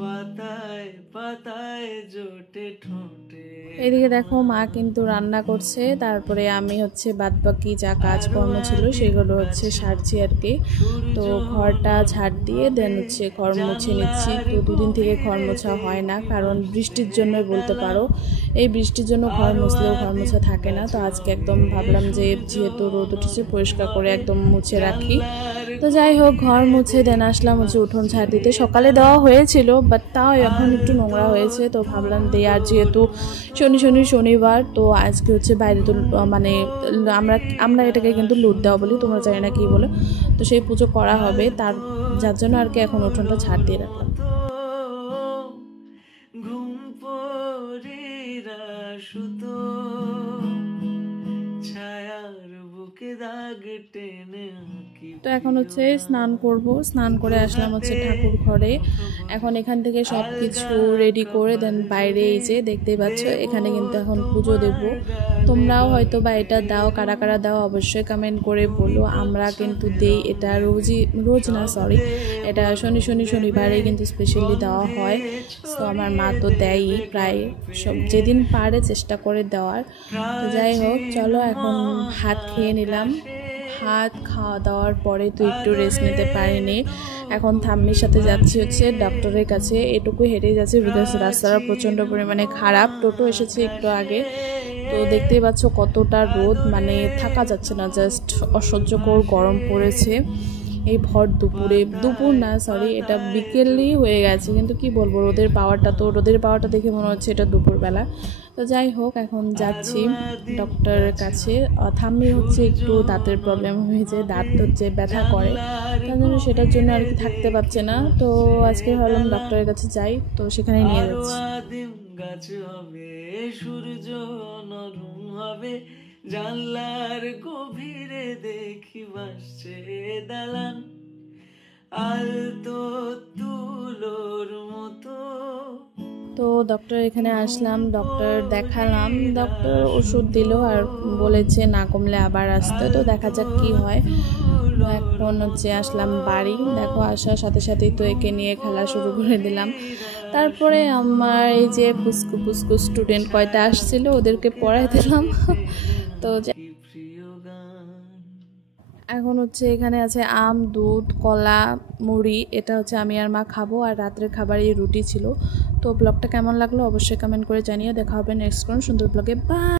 পাতায় পাতায় জোটে ঠোঁটে। এদিকে দেখো মা কিন্তু রান্না করছে, তারপরে আমি হচ্ছে বাদবাকি যা কাজকর্ম ছিল সেগুলো হচ্ছে সারছি আর কি। তো ঘরটা ঝাড় দিয়ে দেন হচ্ছে ঘর মুছে নিচ্ছি। তো দুদিন থেকে ঘর মোছা হয় না, কারণ বৃষ্টির জন্যই বলতে পারো। এই বৃষ্টির জন্য ঘর মুছলেও ঘর মোছা থাকে না। তো আজকে একদম ভাবলাম যে যেহেতু রোদ উঠেছে পরিষ্কার করে একদম মুছে রাখি। তো যাই হোক ঘর মুছে দেন আসলাম হচ্ছে উঠোন ঝাড় দিতে। সকালে দেওয়া হয়েছিল, বাট তাও এখন একটু নোংরা হয়েছে, তো ভাবলাম দিই। আর যেহেতু শনিবার, তো আজকে হচ্ছে বাইরে তো মানে আমরা এটাকে কিন্তু লুট দেওয়া বলি, তোমরা জানি না কি বলে। তো সেই পুজো করা হবে, যার জন্য আর কি এখন উঠোনটা ঝাড় দিয়ে রাখলাম। ঘুম পড়িরা সুতো ছায়ার বুকে দাগ টেনে। তো এখন হচ্ছে স্নান করব, স্নান করে আসলাম হচ্ছে ঠাকুর ঘরে। এখন এখান থেকে সব কিছু রেডি করে দেন বাইরে এই যে দেখতেই পাচ্ছ, এখানে কিন্তু এখন পুজো দেব। তোমরাও হয়তো বা এটা দাও, কারা কারা দাও অবশ্যই কমেন্ট করে বলো। আমরা কিন্তু দেই এটা রোজ না, সরি, এটা শনিবারে কিন্তু স্পেশালি দেওয়া হয়। তো আমার মা তো দেয়ই প্রায় সব, যেদিন পারে চেষ্টা করে দেওয়ার। তো যাই হোক চলো এখন হাত খেয়ে নিলাম। হাত খাওয়া দাওয়ার পরে তো একটু রেস্ট নিতে পারিনি। এখন ঠাম্মির সাথে যাচ্ছি হচ্ছে ডক্টরের কাছে। এটুকু হেঁটে যাচ্ছি বিকজ রাস্তাটা প্রচণ্ড পরিমাণে খারাপ। টোটো এসেছে একটু আগে। তো দেখতেই পাচ্ছ কতটা রোদ, মানে থাকা যাচ্ছে না, জাস্ট অসহ্যকর গরম পড়েছে এই ভর দুপুরে। দুপুর না সরি, এটা বিকেলই হয়ে গেছে, কিন্তু কি বলবো রোদের পাওয়ারটা দেখে মনে হচ্ছে এটা দুপুরবেলা। তো যাই হোক এখন যাচ্ছি ডক্টরের কাছে। ঠাম্মির হচ্ছে একটু দাঁতের প্রবলেম হয়েছে, দাঁত হচ্ছে ব্যথা করে, তার জন্য সেটার জন্য আর কি থাকতে পারছে না। তো আজকে ভাবলাম ডক্টরের কাছে যাই, তো সেখানে নিয়ে যাচ্ছি। গাছ হবে সূর্য নরম হবে, জানলার গভীরে দেখি ভাসছে দালান আলতো তুলোর মতো। তো ডক্টর এখানে আসলাম, ডক্টর দেখালাম, ডক্টর ওষুধ দিল আর বলেছে না কমলে আবার আসতে। তো দেখা যাক কি হয়। এখন হচ্ছে আসলাম বাড়ি। দেখো আসার সাথে সাথেই তো একে নিয়ে খেলা শুরু করে দিলাম। তারপরে আমার এই যে পুস্কু স্টুডেন্ট কয়টা আসছিল ওদেরকে পড়াই দিলাম। তো এখন হচ্ছে এখানে আছে আম, দুধ, কলা, মুড়ি। এটা হচ্ছে আমি আর মা খাবো, আর রাত্রের খাবারে রুটি ছিল। তো ব্লগটা কেমন লাগলো অবশ্যই কমেন্ট করে জানিও। দেখা হবে নেক্সট কোন সুন্দর ব্লগে। বাই।